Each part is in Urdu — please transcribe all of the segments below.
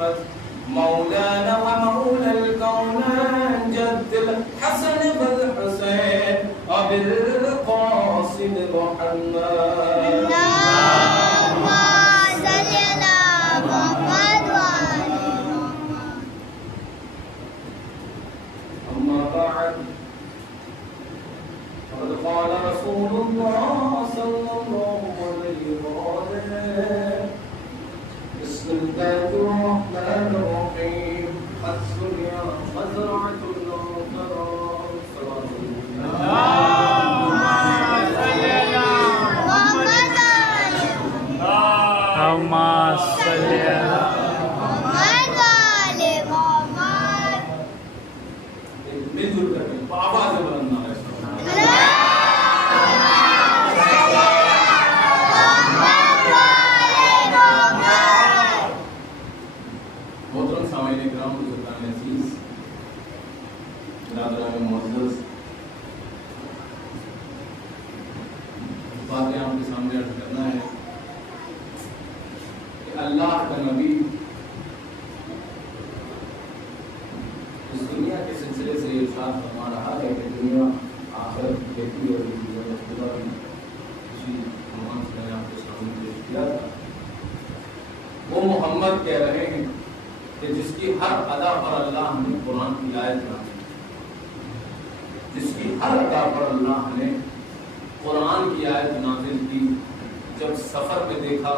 محمد مولانا ومولى الكونين جد الحسن والحسين وبالقاسم محمد قال رسول الله صلى الله عليه وسلم بسم الله الرحمن الرحيم الدنيا مزرعة الآخرة اللهم صل على باتیں آپ کے سامنے عرض کرنا ہے کہ اللہ کا نبی اس دنیا کے سلسلے سے ارشاد فرما رہا ہے کہ دنیا آخرت دیکھی اور خدا بھی اسی عنوان سے میں نے آپ کے سامنے پیش کیا تھا. وہ محمد کہہ رہے ہیں کہ جس کی ہر ادا پر اللہ نے قرآن کی آیت نازل کی، جس کی ہر ادا پر اللہ نے قرآن کی آیت نازل کی. جب سفر میں دیکھا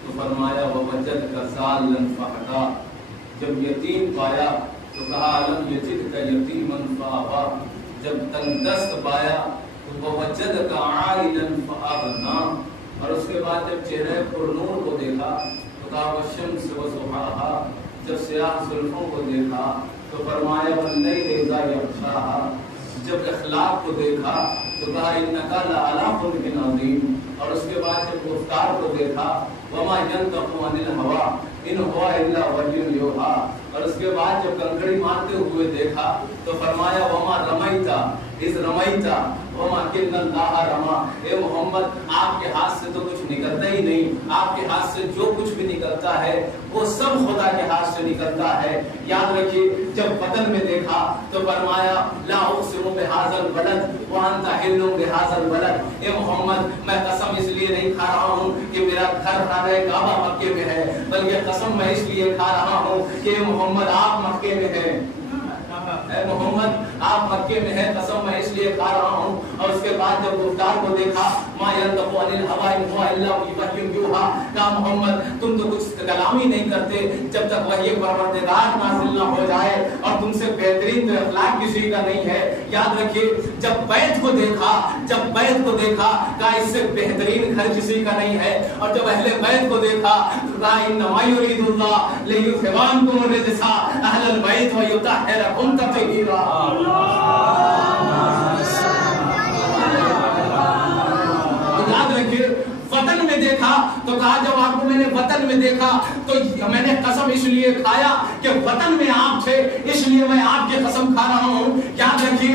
تو فرمایا وَوَجَدْكَ ضَالًّا فَهَدَىٰ، جب یتیم پایا تو کہا أَلَمْ يَجِدْكَ يَتِيمًا فَآوَىٰ، جب تنگ دست پایا تو وَوَجَدْكَ عَائِلًا فَأَغْنَىٰ، اور اس کے بعد جب چہرے پر نور کو دیکھا تو کہا وَالشَّمْسِ وَضُحَاهَا، جب سیاہ زلفوں کو دیکھا تو فرمایا وَاللَّيْلِ إِذَا يَغْشَاهَا، جب اخلاق کو دیکھا تو کہا انک لعلی خلق عظیم، اور اس کے بعد جب گفتار کو دیکھا وما ینطق عن الهوى ان هو الا وحی یوحی، اور اس کے بعد جب کنکڑی مارتے ہوئے دیکھا تو فرمایا وما رمیت اذ رمیت وما کن اللہ رما. اے محمد آپ کے ہاتھ سے تو کچھ نکلتا ہی نہیں، آپ کے ہاتھ سے جو کچھ بھی نکلتا ہے وہ سب خدا کے ہاتھ سے نکلتا ہے. یاد رکھیے جب وطن میں دیکھا تو فرمایا لا اقسم بهذا البلد وانت حل بهذا البلد. اے محمد میں قسم اس لیے نہیں کھا رہا ہوں کہ میرا گھر خانہ کعبہ مکے میں ہے، بلکہ قسم میں اس لیے کھا رہا ہوں کہ محمد آپ مکے میں ہیں. اے محمد آپ مکے میں ہیں، قسم میں اس لیے کھا رہا ہوں. اور اس کے بعد جب گفتار کو دیکھا ما ينطق عن الهوى ان هو الا وحی یوحی، کہا محمد تم تو کچھ کلام ہی نہیں کرتے جب تک وحی پروردگار نازل نہ ہو جائے، اور تم سے بہترین تو اخلاق کسی کا نہیں ہے. یاد رکھیے جب بیت کو دیکھا کہا اس سے بہترین گھر کسی کا نہیں ہے، اور جب اہل بیت کو دیکھا تو کہا انما یرید اللہ لیذھب عنکم الرجس اہل البیت ویطہرکم تطہیرا. یاد رکھیے وطن میں دیکھا تو کہا جب آپ کو میں نے وطن میں دیکھا تو میں نے قسم اس لیے کھایا کہ وطن میں آپ تھے، اس لیے میں آپ کی قسم کھا رہا ہوں. یاد رکھیے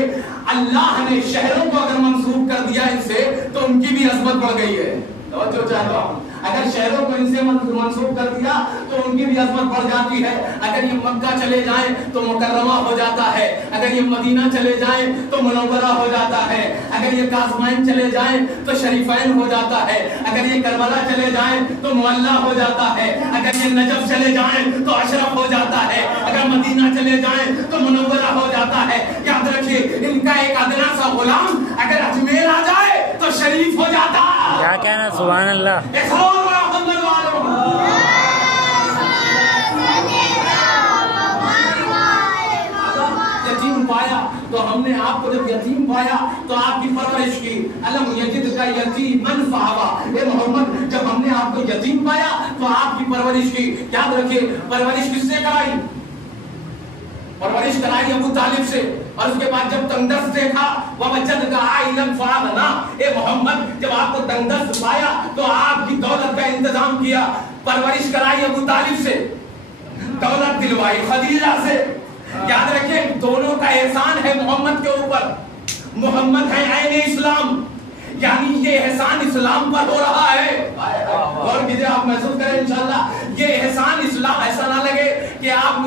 اللہ نے شہروں کو اگر منسوب کر دیا ان سے تو ان کی بھی عظمت بڑھ گئی ہے. توجہ چاہتا ہوں، اگر شہروں کو ان سے منسوب کر دیا تو ان کی بھی عظمت بڑھ جاتی ہے. اگر یہ مکہ چلے جائیں تو مکرمہ ہو جاتا ہے، اگر یہ مدینہ چلے جائیں تو منورہ ہو جاتا ہے، اگر یہ کاظمین چلے جائیں تو شریفین ہو جاتا ہے، اگر یہ کربلا چلے جائیں تو معلیٰ ہو جاتا ہے، اگر یہ نجف چلے جائیں تو اشرف ہو جاتا ہے، اگر مدینہ چلے جائیں تو منورہ ہو جاتا ہے. یاد رکھیے ان کا ایک ادنا سا غلام اگر اجمیر آ جائے تو شریف ہو جاتا ہے. کیا کہنا سبحان اللہ. یتیم پایا تو ہم نے آپ کو جب یتیم پایا تو آپ کی پرورش کی. الم یجدک یتیما فآویٰ. اے محمد جب ہم نے آپ کو یتیم پایا تو آپ کی پرورش کی. یاد رکھیے پرورش کس سے کرائی؟ پرورش کرائی ابو طالب سے. اور اس کے بعد جب تنگدست دیکھا وَوَجَدْكَ عَائِلًا فَأَغْنَىٰ. اے محمد جب آپ کو تنگدست پایا تو آپ کی دولت کا انتظام کیا. پرورش کرائی ابو طالب سے، دولت دلوائی خدیجہ سے. یاد رکھیں دونوں کا احسان ہے محمد کے اوپر. محمد ہے عین اسلام، یعنی یہ احسان اسلام پر ہو رہا ہے. اور کیجئے آپ محسوس کریں انشاءاللہ یہ احسان اسلام. ایسا نہ لگے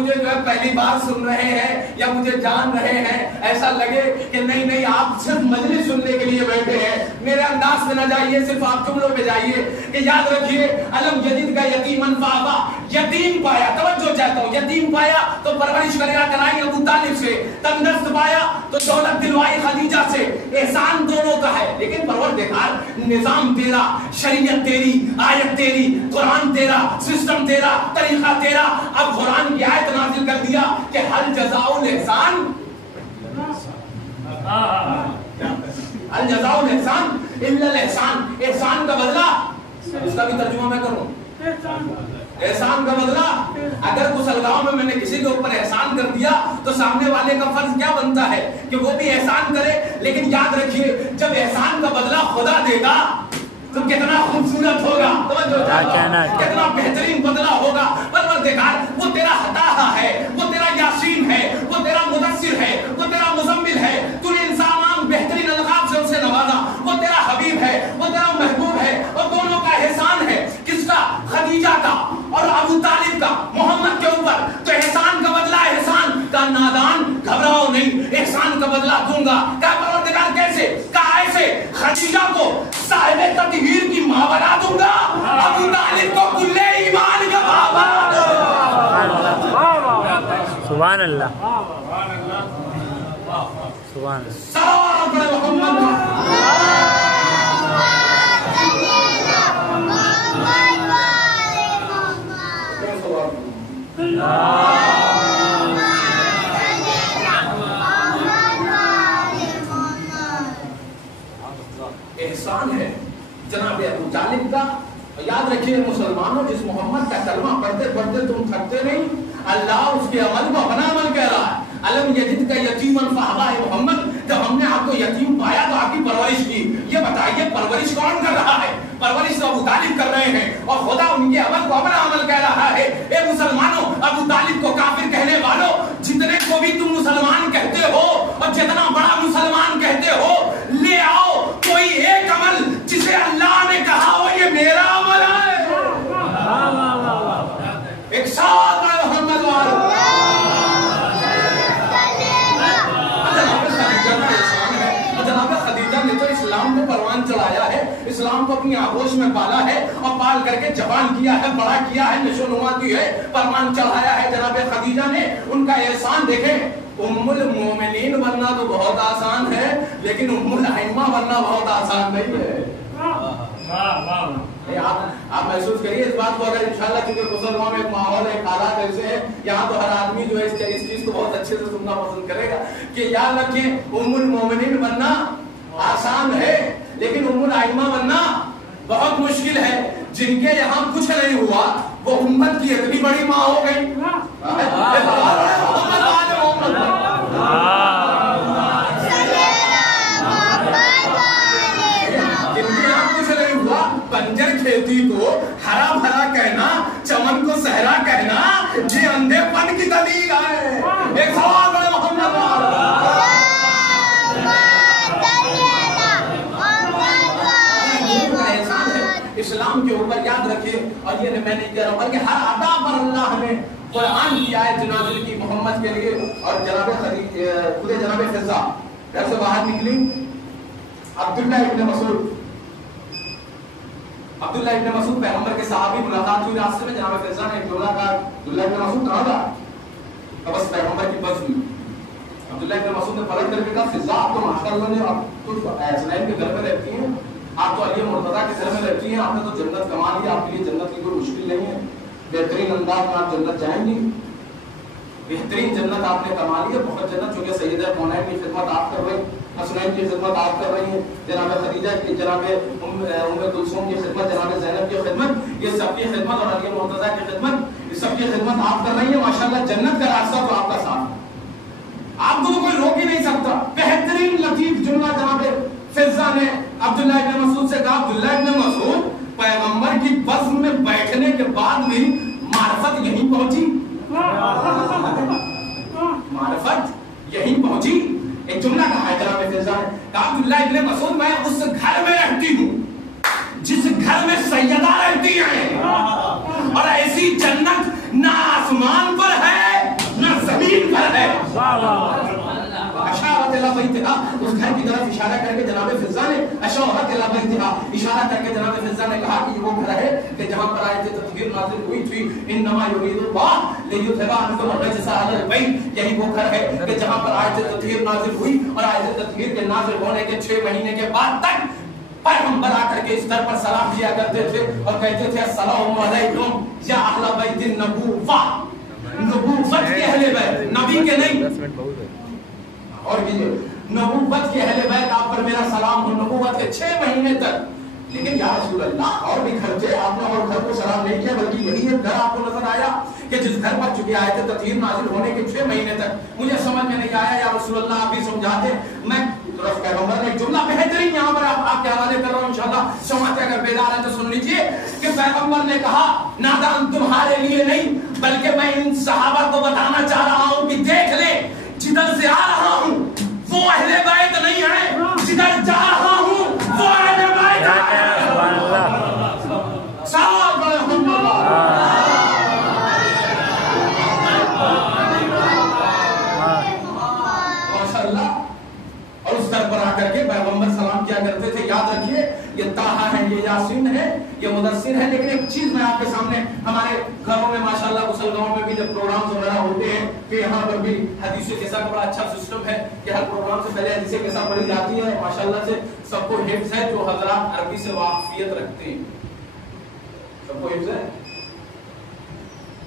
مجھے جو ہے پہلی بار سن رہے ہیں یا مجھے جان رہے ہیں، ایسا لگے کہ نہیں آپ صرف مجلس سننے کے لیے بیٹھے ہیں، میرے انداز میں نہ جائیے، صرف آپ جملوں پہ جائیے کہ یاد رکھیے علم جدید کا یتیمن فآبا، یتیم پایا، توجہ چاہتا ہوں، یتیم پایا تو پرورش کرائی ابو طالب سے، تندرست پایا تو دولت دلوائی خدیجہ سے، احسان دونوں کا ہے، لیکن پروردگار نظام تیرا، شریعت تیری، آیت تیری، قرآن تیرا، سسٹم تیرا، طریقہ تیرا۔ اب قرآن کی آیت نازل کر دیا کہ حل جزاء الاحسان، حل جزاء الاحسان الا الاحسان، احسان کا بدلہ، اس کا بھی ترجمہ میں کروں، احسان کا بدلہ۔ اگر گسلگاؤں میں نے کسی کے اوپر احسان کر دیا تو سامنے والے کا فرض کیا بنتا ہے کہ وہ بھی احسان کرے، لیکن یاد رکھیے جب احسان کا بدلہ خدا دے گا تو کتنا خوبصورت ہوگا، کتنا بہترین بدلہ ہوگا۔ پروردگار وہ تیرا ہدایہ ہے، وہ تیرا یاسین ہے، وہ تیرا مدثر ہے، وہ تیرا مزمل ہے، تو نے انسان بہترین القاب سے اسے نوازا، وہ تیرا حبیب ہے، وہ تیرا محبوب ہے، اور دونوں کا احسان ہے، کس کا؟ خدیجہ کا اور ابو طالب کا محمد کے اوپر۔ تو احسان کا بدلہ احسان کا، نادان گھبراؤ نہیں، احسان کا بدلہ دوں گا۔ کہا پروردگار کیسے؟ کہا ایسے، خدیجہ کو صاحب تطہیر کی ماں بنا دوں گا، ابو طالب کو کلے ایمان کا بابا۔ سبحان اللہ، سبحان اللہ، سلام پڑھے محمد احسان ہے جناب ابو طالب کا۔ یاد رکھیے مسلمانوں، جس محمد کا کلمہ پڑھتے پڑھتے تم تھکتے نہیں، اللہ اس کے عمل کو اپنا عمل کہہ رہا ہے۔ علم یجد کا یتیمن فآبا، محمد جب ہم نے آپ کو یتیم پایا تو آپ کی پرورش کی، یہ بتائیے پرورش کون کر رہا ہے؟ پرورش تو ابو طالب کر رہے ہیں، اور خدا ان کے عمل کو اپنا عمل کہہ رہا ہے۔ اے مسلمانوں، ابو طالب کو کافر کہنے والوں، جتنے کو بھی تم مسلمان کہتے ہو اور جتنا بڑا مسلمان کہتے ہو، لے آؤ کوئی ایک عمل جسے اللہ نے کہا ہو یہ میرا عمل ہے۔ ایک ساتھ محمد والو، جناب خدیجہ نے تو اسلام کو پروان چڑھایا ہے، اسلام کو اپنی آغوش میں پالا ہے، اور پال کر کے جوان کیا ہے، بڑا کیا ہے، نشو نما کی ہے، پروان چڑھایا ہے جناب خدیجہ نے۔ ان کا احسان دیکھیں، ام المومنین بننا تو بہت آسان ہے، لیکن ام الائمہ بننا بہت آسان نہیں ہے۔ آپ محسوس کریے اس بات کو، اگر انشاءاللہ چونکہ مسلمان میں ایک ماحول ہے، حالات ایسے ہیں، یہاں تو ہر آدمی جو ہے اس چیز کو بہت اچھے سے سننا پسند کرے گا کہ یاد رکھیں ام المومنین بننا آسان ہے، لیکن ام الائمہ بننا بہت مشکل ہے۔ جن کے یہاں کچھ نہیں ہوا وہ امت کی اتنی بڑی ماں ہو گئی۔ بنجر کھیتی کو ہرا بھرا کہنا، چمن کو صحرا کہنا، یہ اندھے پن کی دلیل ہے۔ ایک سوال بڑے محمد اسلام کے اوپر یاد رکھیے، اور یہ میں نہیں کہہ رہا ہوں بلکہ ہر ادا پر اللہ نے قرآن کی آیت نازل کی محمد کے لیے۔ اور جناب خود جناب فضا گھر سے باہر نکلی، عبداللہ ابن مسعود پیغمبر کے صحابی ملاقات ہوئی راستے میں، جناب فضا نے ایک جملہ کہا، عبداللہ ابن مسعود کہاں تھا؟ بس پیغمبر کی بس ہوئی۔ عبداللہ ابن مسعود نے پلٹ کر کے کہا، فضا آپ تو ماشاءاللہ نے، آپ تو حسنین کے گھر میں رہتی ہیں، آپ تو علی مرتضیٰ کے گھر میں رہتی ہیں، آپ نے تو جنت کما لی، آپ کے لیے جنت کی کوئی مشکل نہیں ہے، بہترین انداز میں آپ جنت جائیں گی، بہترین جنت آپ نے کما لی ہے، بہت جنت، چونکہ سیدہ کونین کی خدمت آپ کر رہی، حسنین کی خدمت آپ کر رہی ہیں، جناب خدیجہ کی، جناب ام کلثوم کی خدمت، جناب زینب کی خدمت، یہ سب کی خدمت، اور علی مرتضیٰ کی خدمت، یہ سب کی خدمت آپ کر رہی ہیں، ماشاءاللہ جنت کا راستہ تو آپ کا ساتھ ہے، آپ کو کوئی روک ہی نہیں سکتا۔ بہترین لطیف جملہ جناب فضا نے عبداللہ ابن مسعود سے کہا، عبداللہ ابن مسعود پیغمبر کی بس میں بیٹھنے کے بعد بھی معرفت یہیں پہنچی، معرفت یہیں پہنچی۔ ایک جملہ کہا ہے جناب فضا نے کہا، عبداللہ ابن مسعود میں اس گھر میں رہتی ہوں جس گھر میں سیدہ رہتی ہیں، اور ایسی جنت نہ آسمان پر ہے اشارہ کر کے جناب فضہ نے اشارت الی بیتھا، اشارہ کر کے جناب فضہ نے کہا کہ یہ وہ گھر ہے کہ جہاں پر آیت تطہیر نازل ہوئی تھی، انما یرید اللہ لیذھب عنکم الرجس اہل البیت، یہی وہ گھر ہے کہ جہاں پر آیت تطہیر نازل ہوئی، اور آیت تطہیر کے نازل ہونے کے 6 مہینے کے بعد تک پیغمبر آ کر کے اس در پر سلام کیا کرتے تھے اور کہتے تھے السلام علیکم یا اہل بیت النبوہ، نبوت کے اہل بیت، نبی کے نہیں، اور یہ نبوت کے اہل بیت آپ پر میرا سلام ہو، نبوت کے 6 مہینے تک۔ لیکن یا رسول اللہ اور بھی گھر تھے، آپ نے اور گھر کو سلام نہیں کیا، بلکہ یہی ایک گھر آپ کو نظر آیا کہ جس گھر پر چکی آیت تطہیر نازل ہونے کے 6 مہینے تک مجھے سمجھ میں نہیں آیا، یا رسول اللہ آپ ہی سمجھاتے۔ میں پیغمبر نے ایک جملہ بہترین یہاں پر آپ کے حوالے کر رہا ہوں، انشاءاللہ سمجھتے اگر بیدار ہیں تو سن لیجئے کہ پیغمبر نے کہا نادان تمہارے لیے نہیں بلکہ میں ان صحابہ کو بتانا چاہ رہا ہوں کہ دیکھ لے جدھر سے آ رہا ہوں وہ اہل بیت نہیں ہے، جدھر جا رہا ہوں وہ اہل بیت ہے۔ سلام علیکم ماشاءاللہ۔ اور اس در پر آ کر کے پیغمبر سلام کیا کرتے تھے۔ یاد رکھیے یہ طٰہٰ ہے، یہ یاسین ہے، یہ مدثر ہے، لیکن ایک چیز میں آپ کے سامنے، ہمارے گھروں میں ماشاءاللہ غسل گاہوں میں بھی جب پروگرامز وغیرہ ہوتے ہیں کہ یہاں پر بھی حدیث کے ساتھ بڑا اچھا سسٹم ہے کہ ہر پروگرام سے پہلے حدیث کے ساتھ پڑھی جاتی ہے، ماشاءاللہ سے سب کو حفظ ہے جو حضرات عربی سے واقفیت رکھتے ہیں، سب کو حفظ ہے۔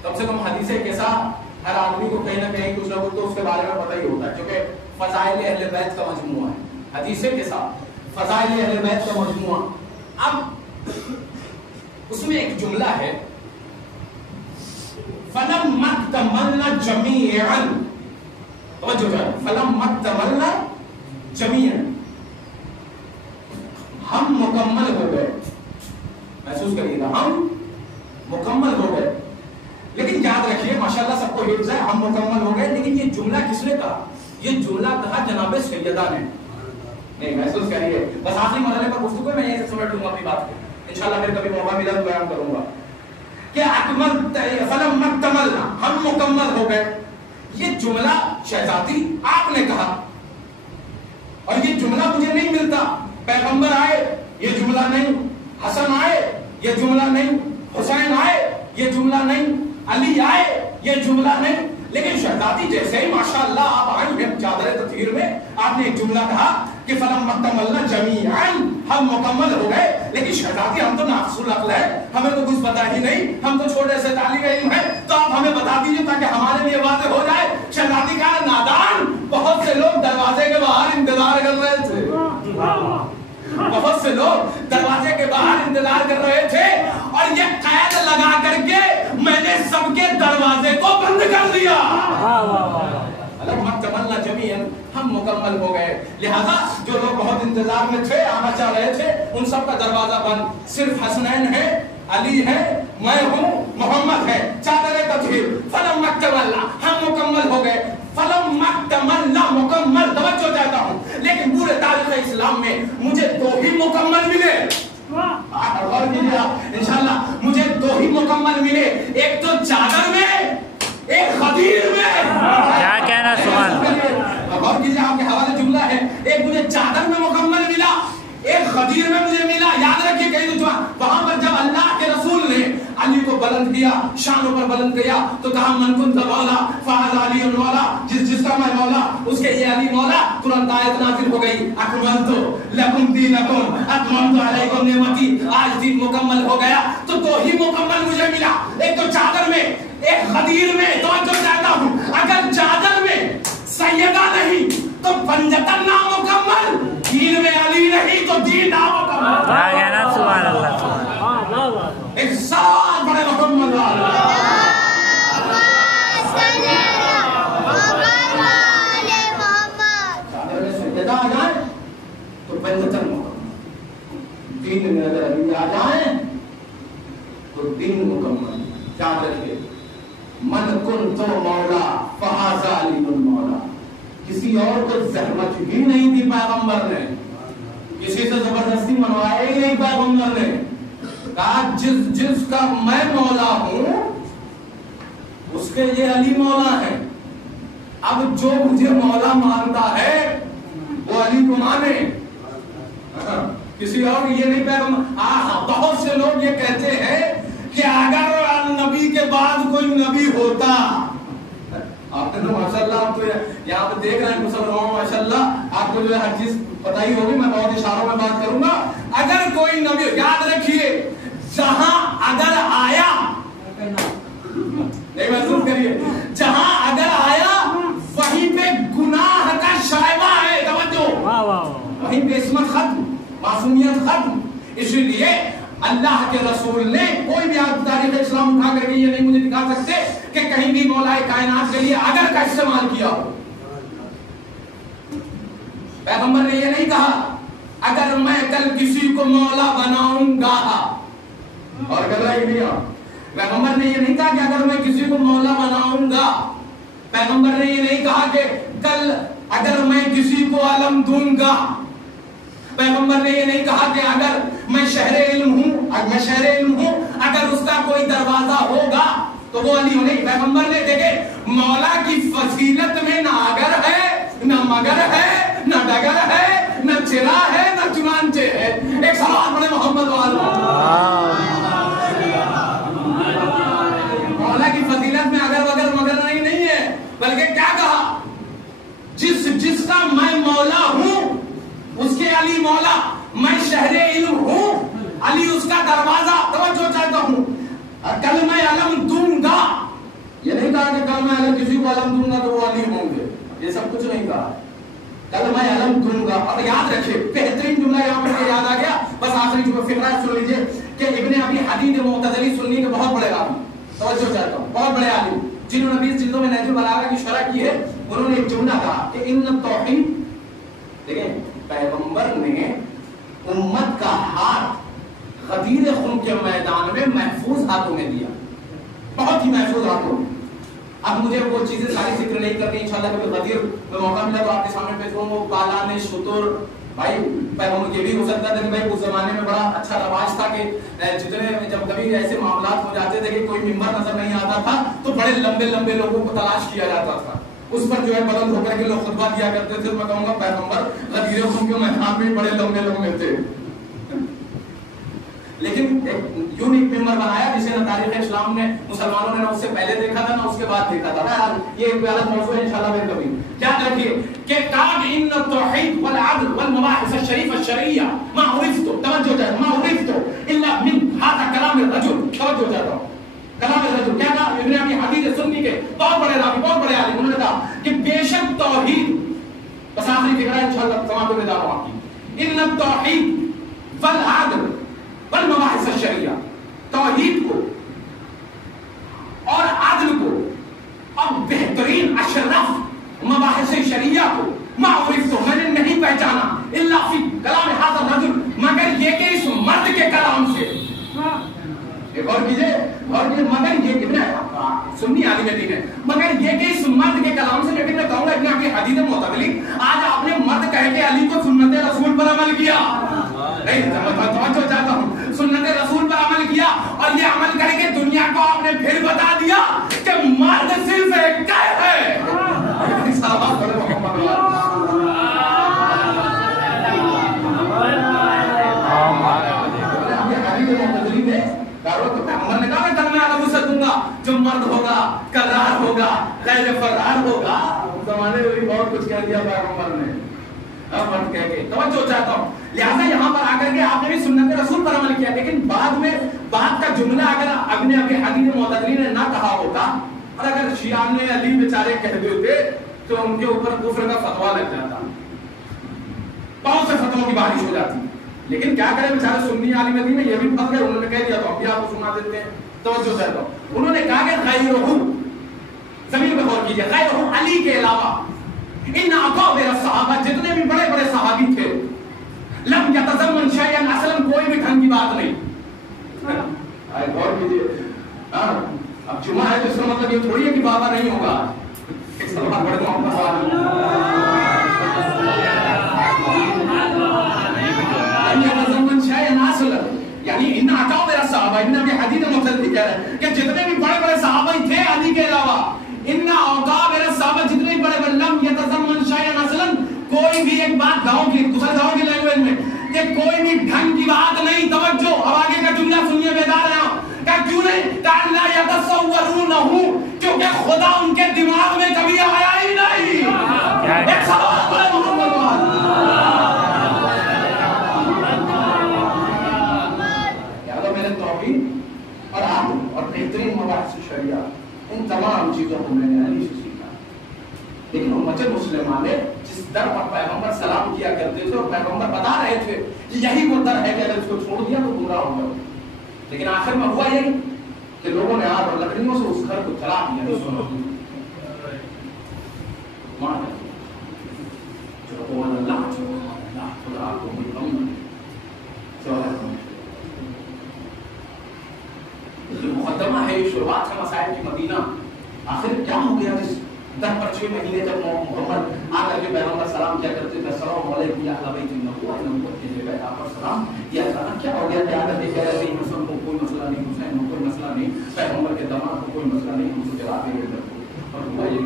کم سے کم حدیث کے ساتھ ہر آدمی کو کہیں نہ کہیں کچھ نہ کچھ تو اس کے بارے میں پتہ ہی ہوتا ہے، کیونکہ فضائل اہل بیت کا مجموعہ ہے، حدیث کے ساتھ فضائل اہل بیت کا مجموعہ۔ اب اس میں ایک جملہ ہے فَلَمَّا اكْتَمَلْنَا جَمِيعًا، توجہ ہے، فَلَمَّا اكْتَمَلْنَا جَمِيعًا، ہم مکمل ہو گئے، محسوس کریے گا ہم مکمل ہو گئے۔ لیکن یاد رکھیے ماشاءاللہ سب کو حفظ ہے، ہم مکمل ہو گئے، لیکن یہ جملہ کس نے کہا؟ یہ جملہ کہا جناب سیدہ نے۔ نہیں محسوس کریے، بس آخری مرحلے پر گفتگو میں یہیں سے سمیٹ لوں گا اپنی بات کو، انشاءاللہ پھر کبھی موقع ملا تو بیان کروں گا کہ فَلَمَّا اكْتَمَلْنَا، ہم مکمل ہو گئے، یہ جملہ شہزادی آپ نے کہا، اور یہ جملہ مجھے نہیں ملتا، پیغمبر آئے یہ جملہ نہیں، حسن آئے یہ جملہ نہیں، حسین آئے یہ جملہ نہیں، علی آئے یہ جملہ نہیں، لیکن شہزادی جیسے ہی ماشاءاللہ آپ آئیں ہیں چادر تطہیر میں، آپ نے ایک جملہ کہا کہ فَلَمَّا اكْتَمَلْنَا جَمِيعًا، ہم مکمل ہو گئے۔ لیکن شہزادی ہم تو ناقص العقل ہے، ہمیں تو کچھ پتا ہی نہیں، ہم تو چھوٹے سے طالب علم ہیں، تو آپ ہمیں بتا دیجیے تاکہ ہمارے لیے واضح ہو جائے۔ شہزادی کا نادان، بہت سے لوگ دروازے کے باہر انتظار کر رہے تھے، بہت سے لوگ دروازے کے باہر انتظار کر رہے تھے، اور یہ قید لگا کر کے میں نے سب کے دروازے کو بند کر دیا۔ فَلَمَّا جَمِيعًا، ہم مکمل ہو گئے، لہذا جو لوگ بہت انتظار میں تھے، آنا چاہ رہے تھے، ان سب کا دروازہ بند، صرف حسنین ہے، علی ہے، میں ہوں، محمد ہے، چادر تطہیر۔ فَلَمَّا اكْتَمَلْنَا، ہم مکمل ہو گئے، فَلَمَّا اكْتَمَلْنَا، مکمل، توجہ چاہتا ہوں، لیکن پورے تاریخ اسلام میں مجھے 2 ہی مکمل ملے، غور کیجیے آپ، انشاءاللہ مجھے 2 ہی مکمل ملے، ایک تو چادر میں، ایک خدیر میں۔ کیا کہنا سبحان اللہ، غور کیجیے آپ کے حوالے جملہ ہے، ایک مجھے چادر میں مکمل ملا، ایک خدیر میں مجھے ملا۔ یاد رکھیے کہیں تو وہاں پر جب اللہ کے رسول نے علی کو بلند کیا، شانوں پر بلند کیا، تو کہا من کنت مولا فہذا علی مولا، جس کا میں مولا اس کے یہ علی مولا۔ ترنت آیت نازل ہو گئی اکملت لکم دینکم اتممت علیکم نعمتی، آج دین مکمل ہو گیا۔ تو 2 ہی مکمل مجھے ملا، ایک تو چادر میں، ایک خدیر میں۔ توجہ چاہتا ہوں، اگر چادر میں سیدہ نہیں تو پنجتن نامکمل، دین میں علی نہیں تو دین نامکمل۔ کیا کہنا سبحان اللہ، ایک سال بڑے محمد چادر میں سیدہ آ جائیں تو پنجتن مکمل، دین میں اگر علی آ جائیں تو دین مکمل۔ یاد رکھیے من کنت مولا فہذا علی مولا، کسی اور کو زحمت ہی نہیں دی پیغمبر نے، کسی سے زبردستی منوایا ہی نہیں پیغمبر نے، کہا جس کا میں مولا ہوں اس کے یہ علی مولا ہے۔ اب جو مجھے مولا مانتا ہے وہ علی کو مانے، کسی اور یہ نہیں پیغمبر. بہت سے لوگ یہ کہتے ہیں کہ اگر نبی کے بعد کوئی نبی ہوتا, آپ نے تو ماشاء اللہ آپ تو یہاں پہ دیکھ رہے ہیں مسلمان ماشاء اللہ آپ کو جو ہے ہر چیز پتہ ہی ہوگی, میں بہت اشاروں میں بات کروں گا. اگر کوئی نبی, یاد رکھیے جہاں اگر آیا, نہیں محسوس کریے, جہاں اگر آیا وہیں پہ گناہ کا شائبہ ہے. توجہ, وہیں پہ عصمت ختم, معصومیت ختم. اسی لیے اللہ کے رسول نے کوئی بھی آپ تاریخ اسلام اٹھا کر کے یہ نہیں مجھے دکھا سکتے کہ کہیں بھی مولا کائنات کے لیے اگر کا استعمال کیا ہو. پیغمبر نے یہ نہیں کہا اگر میں کل کسی کو مولا بناؤں گا, اور کر رہا ہی نہیں. پیغمبر نے یہ نہیں کہا کہ اگر میں کسی کو مولا بناؤں گا. پیغمبر نے یہ نہیں کہا کہ کل اگر میں کسی کو علم دوں گا. پیغمبر نے یہ نہیں کہا کہ اگر میں شہر علم ہوں, اگر اس کا کوئی دروازہ ہوگا تو وہ علی ہو. نہیں, پیغمبر نے دیکھے مولا کی فضیلت میں نہ اگر ہے, نہ مگر ہے, نہ ڈگر ہے, نہ چرا ہے, نہ چنانچہ ہے. ایک سوال پڑھے محمد والا. مولا کی فضیلت میں اگر وگر مگر نہیں ہے, بلکہ کیا کہا, جس کا میں مولا ہوں اس کے علی مولا, میں شہر علم ہوں علی اس کا دروازہ. توجہ چاہتا ہوں, کل میں علم دوں گا, یہ نہیں کہا کہ کل میں اگر کسی کو علم دوں گا تو وہ علی ہوں گے, یہ سب کچھ نہیں کہا. کل میں علم دوں گا. اور یاد رکھیے بہترین جملہ یہاں پر یاد آ گیا, بس آخری جو فقرہ سن لیجیے کہ ابن ابی حدید معتزلی سنی کے بہت بڑے عالم, توجہ چاہتا ہوں, بہت بڑے عالم جنہوں نے 20 جلدوں میں نہج البلاغہ کی شرح کی ہے. انہوں نے ایک جملہ کہا کہ ان التوحید, دیکھیں پیغمبر نے امت کا ہاتھ غدیر خون کے میدان میں محفوظ ہاتھوں میں دیا, بہت ہی محفوظ ہاتھوں میں. اب مجھے وہ چیزیں ساری ذکر نہیں کرنی, انشاءاللہ کبھی غدیر میں موقع ملا تو آپ کے سامنے پیش کروں. وہ بالان شتر, بھائی پیغمبر یہ بھی ہو سکتا تھا کہ بھائی اس زمانے میں بڑا اچھا رواج تھا کہ جتنے جب کبھی ایسے معاملات ہو جاتے تھے کہ کوئی ممبر نظر نہیں آتا تھا تو بڑے لمبے لمبے لوگوں کو تلاش کیا جاتا تھا, اس پر جو ہے بلند ہو کر کے لوگ خطبہ دیا کرتے تھے. میں کہوں گا پیغمبر غدیر خون کے میدان میں بڑے لمبے لمبے تھے, لیکن ایک یونیک ممبر بنایا جسے نہ تاریخ اسلام نے مسلمانوں نے نہ اس سے پہلے دیکھا تھا نہ اس کے بعد دیکھا تھا. یہ ایک الگ موضوع ہے انشاءاللہ میں کبھی. کیا رکھیے کہ قال ان التوحید والعدل والمباحث الشریفہ الشرعیہ ما عرفت, توجہ جائے, ما عرفت الا من هذا کلام الرجل. توجہ جاتا ہوں, کلام الرجل کیا کہا ابن ابی حدید سنی کے بہت بڑے راوی, بہت بڑے عالم. انہوں نے کہا کہ بے شک توحید, بس آخری فکرہ انشاءاللہ تمام کو بتا رہا ہوں آپ کی, ان التوحید والعدل والمباحث الشریعہ, توحید کو اور عدل کو اور بہترین اشرف مباحث شریعہ کو ما عرفت, میں نے نہیں پہچانا الا فی کلام هذا الرجل, مگر یہ کہ اس مرد کے کلام سے. ایک اور کیجئے, اور یہ مگر یہ کہ سنی عالم دین ہے, مگر یہ کہ اس مرد کے کلام سے. لیکن میں کہوں گا ابن ابی حدید معتزلی, آج آپ نے مرد کہہ کے علی کو سنت رسول پر عمل کیا. نہیں, توجہ چاہتا ہوں, سنت رسول پر عمل کیا اور یہ عمل کر کے دنیا کو آپ نے پھر بتا دیا کہ مرد صرف ایک ہے. پیغمبر نے کہا کہ کل میں علم اسے دوں گا جو مرد ہوگا, کرار ہوگا, غیر فرار ہوگا. اس زمانے میں بھی بہت کچھ کہہ دیا پیغمبر نے, مرد کہہ کے. توجہ چاہتا ہوں, لہٰذا یہاں پر آ کر کے آپ نے بھی سنت رسول پر عمل کیا, لیکن بعد میں بات کا جملہ اگر ابن ابی حدید معتزلی نے نہ کہا ہوتا اور اگر شیعہ نے علی بیچارے کہہ دیتے تو ان کے اوپر کفر کا فتوا لگ جاتا, بہت سے فتووں کی بارش ہو جاتی. لیکن کیا کریں بیچارے سنی عالم دین میں یہ بھی پھنس گئے, انہوں نے کہہ دیا تو ہم بھی آپ کو سنا دیتے ہیں. توجہ چاہتا ہوں, انہوں نے کہا کہ غیرہ, زمین پہ غور کیجیے, غیرہ علی کے علاوہ ان اکابر الصحابہ, جتنے بھی بڑے بڑے صحابی تھے, لم یتضمن شیئا, اصلا کوئی بھی ڈھنگ کی بات نہیں. غور کیجیے, اب جمعہ ہے تو اس کا مطلب یہ تھوڑی ہے کہ بابا نہیں ہوگا. ایک سوال پڑھ دو اپنا سوال. یعنی ان اکابر الصحابہ, ان ابی حدید معتزلی کہہ رہے ہیں کہ جتنے بھی بڑے بڑے صحابہ تھے علی کے علاوہ, ان اکابر الصحابہ جتنے بھی بڑے بڑے, لم یتضمن شیئا اصلا, کوئی بھی ایک بات گاؤں کی دوسرے گاؤں کی لینگویج میں کہ کہ کوئی بھی ڈھنگ کی بات نہیں. توجہ, اب آگے کا جملہ سنیے بیدار ہیں. کہ کیوں نہیں؟ لا یتصورونہ, کیونکہ خدا ان کے دماغ میں کبھی آیا ہی نہیں. ایک سوال کرے محمد یادو میرے توحید اور عقل اور بہترین مباحث شریعہ, ان تمام چیزوں کو میں نے علی سے سیکھا. لیکن امت مسلمہ میں جس در پر پیغمبر سلام کیا کرتے تھے اور پیغمبر بتا رہے تھے کہ یہی وہ در ہے کہ اگر اس کو چھوڑ دیا تو گمراہ ہو گئے, لیکن آخر میں ہوا یہی کہ لوگوں نے آگ اور لکڑیوں سے اس گھر کو جلا دیا. مقدمہ ہے, یہ شروعات ہے مسائل کی مدینہ. آخر کیا ہو گیا جس در پر 6 مہینے جب محمد آ کر کے پیغمبر سلام کیا کرتے تھے, السلام علیکم یا اہل بیت النبوہ, نبوت کی جگہ آپ پر سلام کیا جانا, کیا ہو گیا؟ کیا کہتے کہہ رہے ہیں حسن کو کوئی مسئلہ نہیں, حسین کو کوئی مسئلہ نہیں, پیغمبر کے داماد کو کوئی مسئلہ نہیں, ہم سے جلا دیں گے. اور ہوا یہ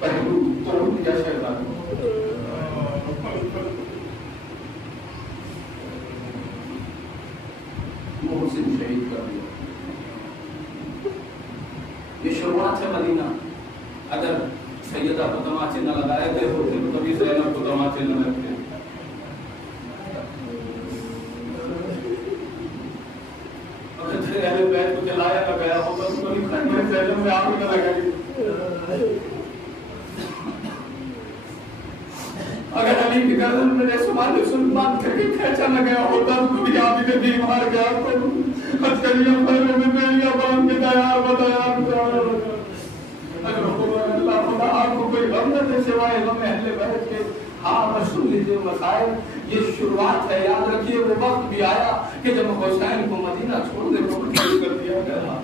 پہلو توڑ دیا شیطان کو. محسن شہید کر دیا. یہ شروعات ہے مدینہ. اگر سیدہ کو تماچے نہ لگائے گئے ہوتے تو کبھی زینب کو تماچے نہ لگتے. اگر اہل بیت کو جلایا نہ گیا ہوتا تو کبھی خیمہ زینب میں آگ نہ لگائی. اگر علی کی گردن میں سمال سلمان کر کے کھینچا نہ گیا ہوتا تو کبھی آپ کے دل مار گیا تو ہتھکڑیاں پیروں میں بیڑیاں باندھ کے تیار بتایا. اللہ خدا آپ کو کوئی غم نہ دے سوائے غم اہل بیت کے. ہاں بس سن لیجیے مسائل, یہ شروعات ہے. یاد رکھیے وہ وقت بھی آیا کہ جب حسین کو مدینہ چھوڑنے کو مجبور کر دیا گیا.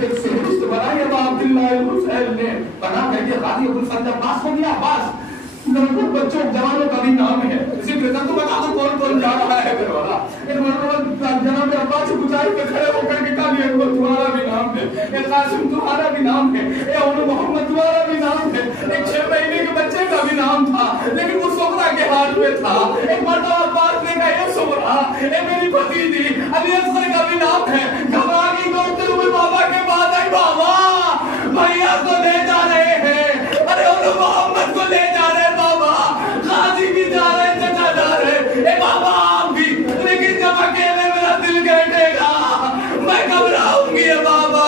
ایک فہرست بنائی ابا عبداللہ الحسین نے, بنا کر کے غازی ابوالفضل عباس کو دیا. عباس لڑکوں بچوں جوانوں کا بھی نام ہے, ذکر کر تو بتا دو کون کون جا رہا ہے پھر والا. ایک مرتبہ جناب عباس اونچائی پہ کھڑے ہو کر کے کہا یہ تمہارا بھی نام ہے, اے قاسم تمہارا بھی نام ہے, اے اولو محمد تمہارا بھی نام ہے. ایک 6 مہینے کے بچے کا بھی نام تھا لیکن وہ سغرا کے ہاتھ میں تھا. ایک مرتبہ عباس نے کہا یہ سغرا, اے میری بھتیجی علی اصغر کا بھی نام ہے. گھبرا کے دوڑتے ہوئے بابا کے پاس آئی, بابا بھیا کو لے جا رہے ہیں, ارے اولو محمد کو لے جا رہے بابا, غازی بھی جا رہے, چچا جا رہے, اے بابا آپ بھی, لیکن جب اکیلے میرا دل گھٹے گا میں گھبراؤں گی بابا,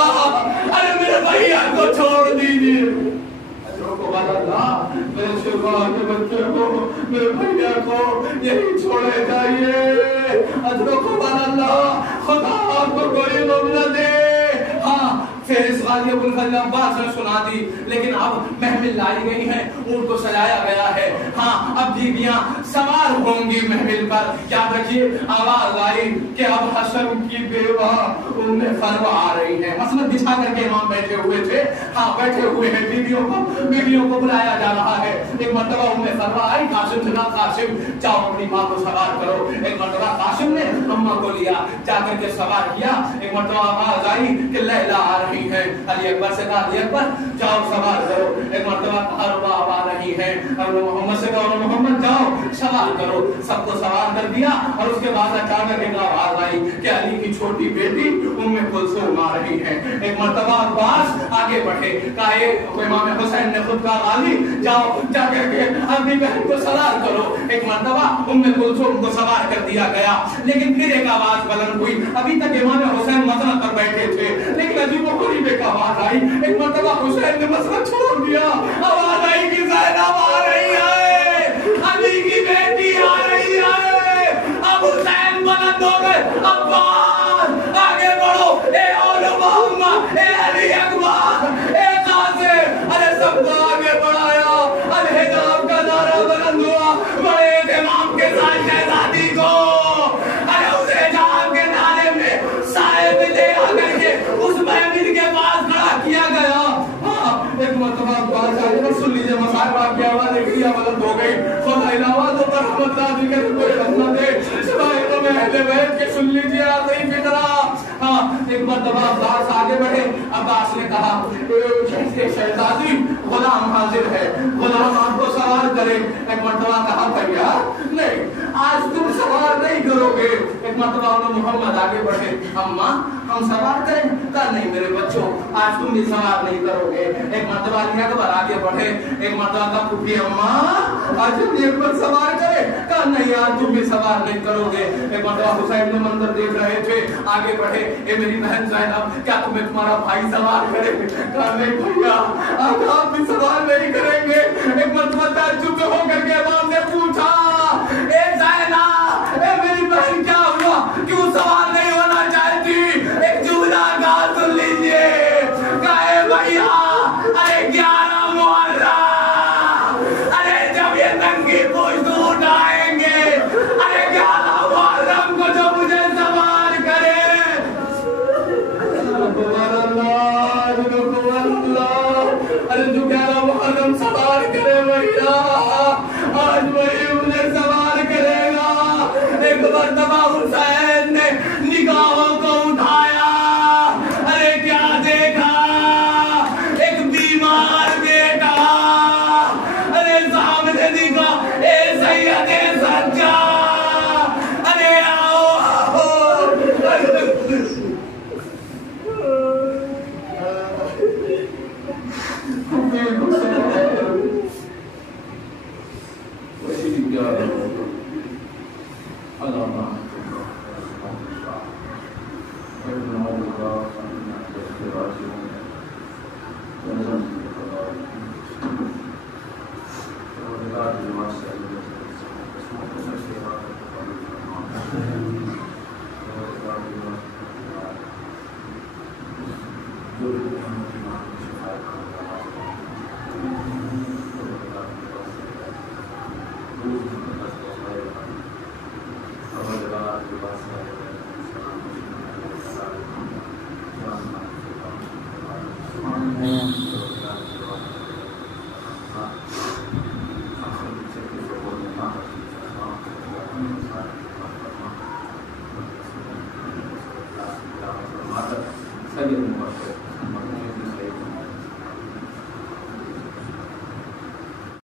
ارے میرے بھیا کو چھوڑ دیجیے. میرے شیخوان کے بچے کو, میرے بھیا کو یہی چھوڑے جائیے. ادرکو اللہ, خدا آپ کو کوئی غم نہ دے. ہاں فہرست غازی ابوالفضل عباس نے سنا دی, لیکن اب محمل لائی گئی ہے, اونٹ کو سجایا گیا ہے. ہاں اب بیویاں سوار ہوں گی محمل پر. یاد رکھیے آواز آئی کہ اب حسن کی بیوہ ام فروا آ رہی ہے. مسند بچھا کر کے امام بیٹھے ہوئے تھے, ہاں بیٹھے ہوئے ہیں, بیویوں کو بلایا جا رہا ہے. ایک مرتبہ ام فروا آئی, قاسم سے کہا قاسم جاؤ اپنی ماں کو سوار کرو. ایک مرتبہ قاسم نے اماں کو لیا, جا کر کے سوار کیا. ایک مرتبہ آواز آئی کہ لیلا آ رہی ہے. علی اکبر سے کہا علی اکبر جاؤ سوار کرو. ایک مرتبہ کہا رباب آ رہی ہے. اور محمد سے کہا محمد جاؤ سوار کرو. سب کو سوار کر دیا اور اس کے بعد اچانک ایک آواز آئی کہ علی کی چھوٹی بیٹی ام کلثوم آ رہی ہے. ایک مرتبہ عباس آگے بڑھے, کہا امام حسین نے خود کہا غازی جاؤ جا کر کے اپنی بہن کو سوار کرو. ایک مرتبہ ام کلثوم کو سوار کر دیا گیا. لیکن پھر ایک آواز بلند ہوئی. ابھی تک امام حسین مسند پر بیٹھے تھے, لیکن عجیب و غریب ایک آواز آئی. ایک مرتبہ حسین نے مسند چھوڑ دیا. آواز آئی کہ زینب آ رہی ہے, علی کی بیٹی آ رہی ہے. اب حسین بلند ہو گئے, عباس آگے بڑھو, اے اولو محمد, اے علی اکبر, اے قاسم, ارے سب کو آگے بڑھایا. الحجاب کا نعرہ بلند ہوا. بڑے اہتمام کے ساتھ شہزادی کو ارے اس حجاب کے نعرے میں سائے میں لے آ کر کے اس محمل کے پاس کھڑا کیا گیا. ایک مرتبہ بات آئی ہے, سن لیجیے مسائل آپ کی آواز ایک دیا بلند ہو گئی. خدا ان آوازوں پر رحمت نازل کرے, کوئی رحمت دے سوائے تم اہل بیت کے. سن لیجیے آخری فکرہ. ہاں ایک مرتبہ عباس آگے بڑھے. عباس نے کہا شہزادی غلام حاضر ہے, غلام آپ کو سوار کرے. ایک مرتبہ کہا بھیا نہیں, آج تم سوار نہیں کرو گے. ایک مرتبہ محمد آگے بڑھے, اماں ہم سوار کریں؟ کہا نہیں میرے بچوں, آج تم بھی سوار نہیں کرو گے. ایک مرتبہ علی اکبر آگے بڑھے, ایک مرتبہ کہا پھوپھی اماں آج تم بھی اکبر سوار کرے؟ کہا نہیں آج تم بھی سوار نہیں کرو گے. ایک مرتبہ حسین نے منظر دیکھ رہے تھے, آگے بڑھے, اے میری بہن زینب کیا تمہیں تمہارا بھائی سوار کرے؟ کہا نہیں بھیا آج آپ بھی سوار نہیں کریں گے. ایک مرتبہ تعجب ہو کر کے امام نے پوچھا, اے زینب اے میری بہن کیا ہوا, کیوں سوار نہیں ہونا چاہتی؟ ایک جملہ کہا سن لیجئے, کہے بھیا ارے 11 محرم, ارے جب یہ ننگی پشت اٹھائیں گے, ارے 11 محرم کو جو مجھے سوار کرے. ارے جو 11 محرم سوار کرے بھیا, آج وہی انہیں سوار کرے گا. ایک مرتبہ حسین نے نگاہوں کو اٹھایا, ارے کیا دیکھا, ایک بیمار بیٹا, ارے سامنے دکھا, اے سید سجا, ارے آؤ آؤ. اللہ